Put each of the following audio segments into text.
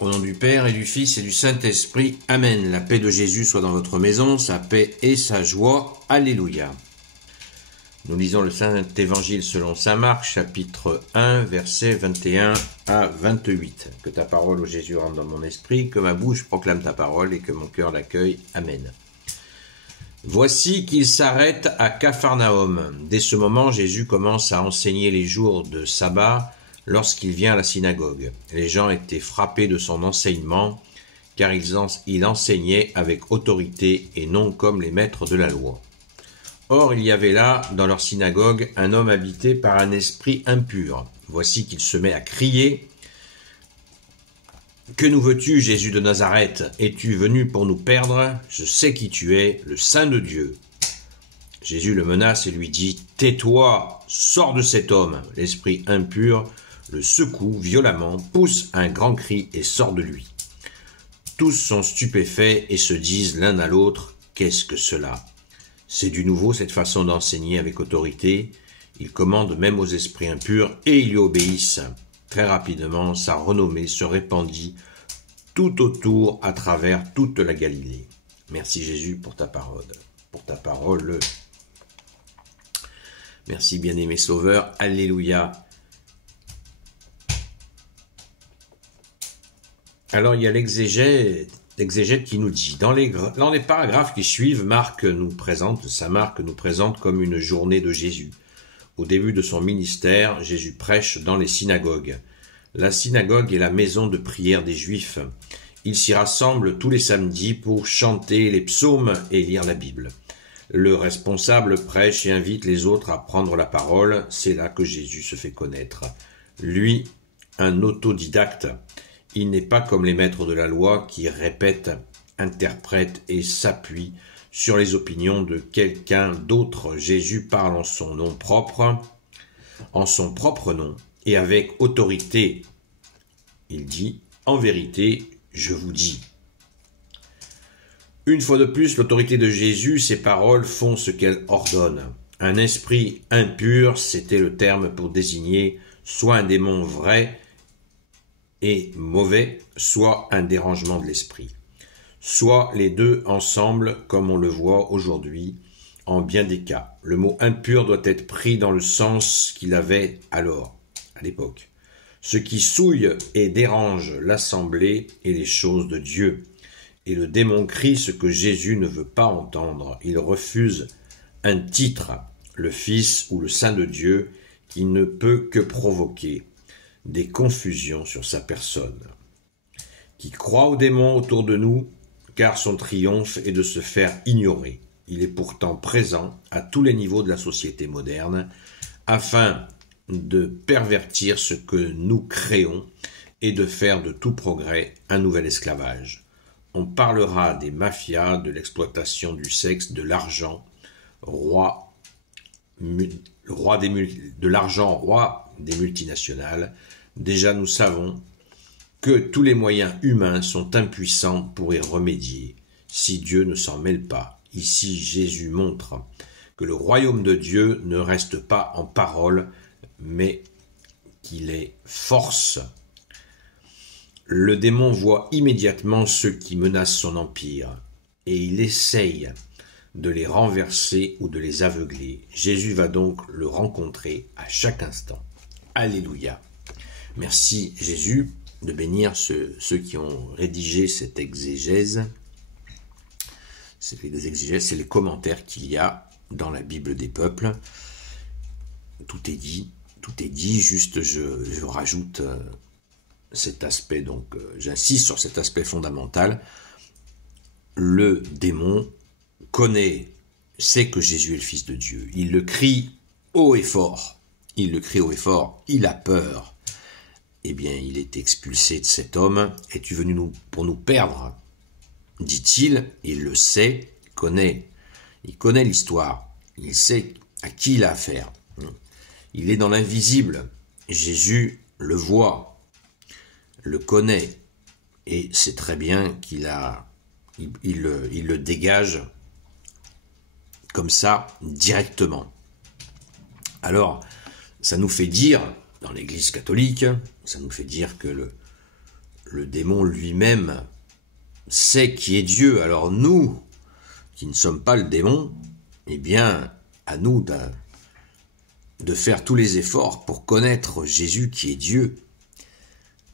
Au nom du Père et du Fils et du Saint-Esprit. Amen. La paix de Jésus soit dans votre maison, sa paix et sa joie. Alléluia. Nous lisons le Saint-Évangile selon saint Marc, chapitre 1, versets 21 à 28. Que ta parole, ô Jésus, rentre dans mon esprit, que ma bouche proclame ta parole et que mon cœur l'accueille. Amen. Voici qu'il s'arrête à Capharnaüm. Dès ce moment, Jésus commence à enseigner les jours de sabbat lorsqu'il vient à la synagogue. Les gens étaient frappés de son enseignement, car il enseignait avec autorité et non comme les maîtres de la loi. Or, il y avait là, dans leur synagogue, un homme habité par un esprit impur. Voici qu'il se met à crier « Que nous veux-tu, Jésus de Nazareth? Es-tu venu pour nous perdre? Je sais qui tu es, le Saint de Dieu. » Jésus le menace et lui dit « Tais-toi, sors de cet homme !» L'esprit impur le secoue violemment, pousse un grand cri et sort de lui. Tous sont stupéfaits et se disent l'un à l'autre « Qu'est-ce que cela ?» C'est du nouveau cette façon d'enseigner avec autorité. Il commande même aux esprits impurs et ils lui obéissent. Très rapidement, sa renommée se répandit tout autour à travers toute la Galilée. Merci Jésus pour ta parole. Merci bien-aimé Sauveur. Alléluia. Alors il y a l'exégète qui nous dit, dans les paragraphes qui suivent, saint Marc nous présente comme une journée de Jésus. Au début de son ministère, Jésus prêche dans les synagogues. La synagogue est la maison de prière des Juifs. Ils s'y rassemblent tous les samedis pour chanter les psaumes et lire la Bible. Le responsable prêche et invite les autres à prendre la parole. C'est là que Jésus se fait connaître. Lui, un autodidacte. Il n'est pas comme les maîtres de la loi qui répètent, interprètent et s'appuient sur les opinions de quelqu'un d'autre. Jésus parle en son propre nom et avec autorité. Il dit « En vérité, je vous dis ». Une fois de plus, l'autorité de Jésus, ses paroles font ce qu'elles ordonnent. Un esprit impur, c'était le terme pour désigner soit un démon vrai et mauvais, soit un dérangement de l'esprit. Soit les deux ensemble, comme on le voit aujourd'hui, en bien des cas. Le mot impur doit être pris dans le sens qu'il avait alors, à l'époque. Ce qui souille et dérange l'assemblée et les choses de Dieu. Et le démon crie ce que Jésus ne veut pas entendre. Il refuse un titre, le Fils ou le Saint de Dieu, qui ne peut que provoquer des confusions sur sa personne. Qui croit au démon autour de nous, car son triomphe est de se faire ignorer. Il est pourtant présent à tous les niveaux de la société moderne, afin de pervertir ce que nous créons et de faire de tout progrès un nouvel esclavage. On parlera des mafias, de l'exploitation du sexe, de l'argent, roi des multinationales. Déjà nous savons que tous les moyens humains sont impuissants pour y remédier, si Dieu ne s'en mêle pas. Ici, Jésus montre que le royaume de Dieu ne reste pas en parole, mais qu'il est force. Le démon voit immédiatement ceux qui menacent son empire, et il essaye de les renverser ou de les aveugler. Jésus va donc le rencontrer à chaque instant. Alléluia. Merci Jésus de bénir ceux qui ont rédigé cette exégèse. C'est les commentaires qu'il y a dans la Bible des peuples. Tout est dit, juste je rajoute cet aspect, donc j'insiste sur cet aspect fondamental. Le démon sait que Jésus est le Fils de Dieu. Il le crie haut et fort. Il a peur. Eh bien, il est expulsé de cet homme. Es-tu venu pour nous perdre? Dit-il. Il le sait, il connaît l'histoire. Il sait à qui il a affaire. Il est dans l'invisible. Jésus le voit, le connaît, et sait très bien qu'il le dégage comme ça, directement. Alors, ça nous fait dire, dans l'Église catholique, ça nous fait dire que le démon lui-même sait qui est Dieu. Alors nous, qui ne sommes pas le démon, eh bien, à nous de faire tous les efforts pour connaître Jésus qui est Dieu,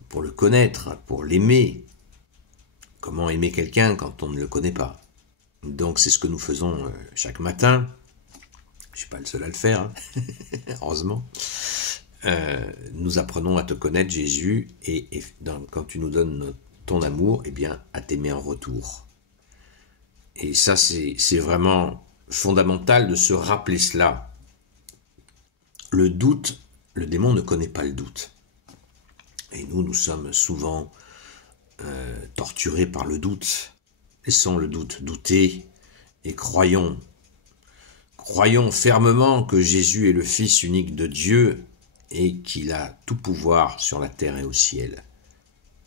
pour le connaître, pour l'aimer. Comment aimer quelqu'un quand on ne le connaît pas? Donc c'est ce que nous faisons chaque matin. Je ne suis pas le seul à le faire, hein. Heureusement. Nous apprenons à te connaître, Jésus, et quand tu nous donnes ton amour, eh bien, à t'aimer en retour. Et ça, c'est vraiment fondamental de se rappeler cela. Le doute, le démon ne connaît pas le doute. Et nous sommes souvent torturés par le doute. Laissons le doute douter et croyons fermement que Jésus est le Fils unique de Dieu et qu'il a tout pouvoir sur la terre et au ciel.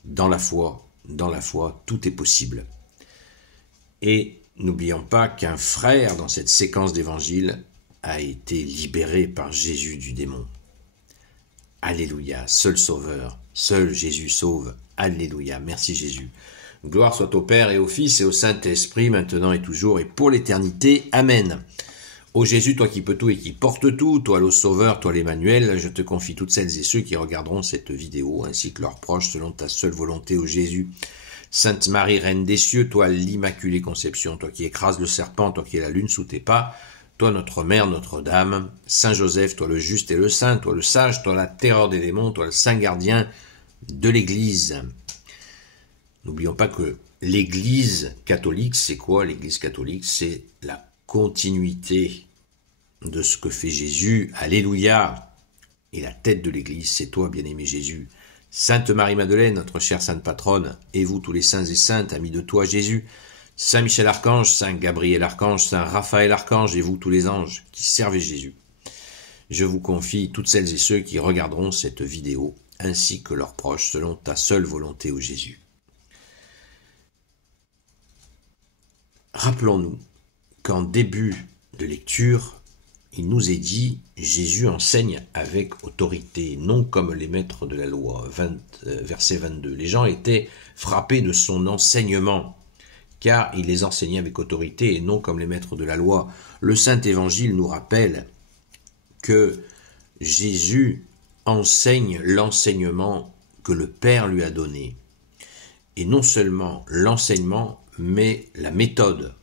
Dans la foi, tout est possible. Et n'oublions pas qu'un frère dans cette séquence d'évangile a été libéré par Jésus du démon. Alléluia, seul sauveur, seul Jésus sauve. Alléluia, merci Jésus. Gloire soit au Père et au Fils et au Saint-Esprit, maintenant et toujours et pour l'éternité. Amen. Ô Jésus, toi qui peux tout et qui porte tout, toi le Sauveur, toi l'Emmanuel, je te confie toutes celles et ceux qui regarderont cette vidéo, ainsi que leurs proches, selon ta seule volonté, ô Jésus. Sainte Marie, Reine des cieux, toi l'Immaculée Conception, toi qui écrases le serpent, toi qui es la lune sous tes pas, toi notre Mère, Notre-Dame, Saint Joseph, toi le juste et le saint, toi le sage, toi la terreur des démons, toi le saint gardien de l'Église. N'oublions pas que l'Église catholique, c'est quoi l'Église catholique? C'est la continuité de ce que fait Jésus. Alléluia. Et la tête de l'Église, c'est toi, bien-aimé Jésus. Sainte Marie-Madeleine, notre chère sainte patronne, et vous tous les saints et saintes, amis de toi, Jésus. Saint Michel Archange, Saint Gabriel Archange, Saint Raphaël Archange, et vous tous les anges qui servez Jésus. Je vous confie toutes celles et ceux qui regarderont cette vidéo, ainsi que leurs proches, selon ta seule volonté, ô Jésus. Rappelons-nous qu'en début de lecture, il nous est dit, Jésus enseigne avec autorité, non comme les maîtres de la loi. Verset 22. Les gens étaient frappés de son enseignement, car il les enseignait avec autorité et non comme les maîtres de la loi. Le Saint-Évangile nous rappelle que Jésus enseigne l'enseignement que le Père lui a donné. Et non seulement l'enseignement, mais la méthode.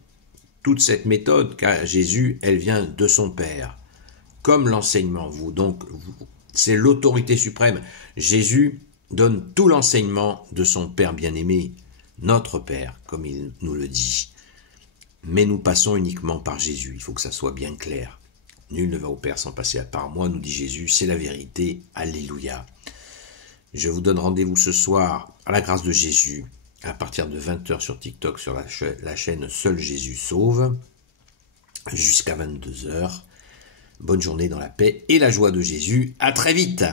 Toute cette méthode qu'a Jésus, elle vient de son Père. Comme l'enseignement, c'est l'autorité suprême. Jésus donne tout l'enseignement de son Père bien-aimé, notre Père, comme il nous le dit. Mais nous passons uniquement par Jésus, il faut que ça soit bien clair. Nul ne va au Père sans passer par moi, nous dit Jésus, c'est la vérité. Alléluia. Je vous donne rendez-vous ce soir à la grâce de Jésus, à partir de 20h sur TikTok, sur la chaîne Seul Jésus Sauve, jusqu'à 22h. Bonne journée dans la paix et la joie de Jésus. À très vite!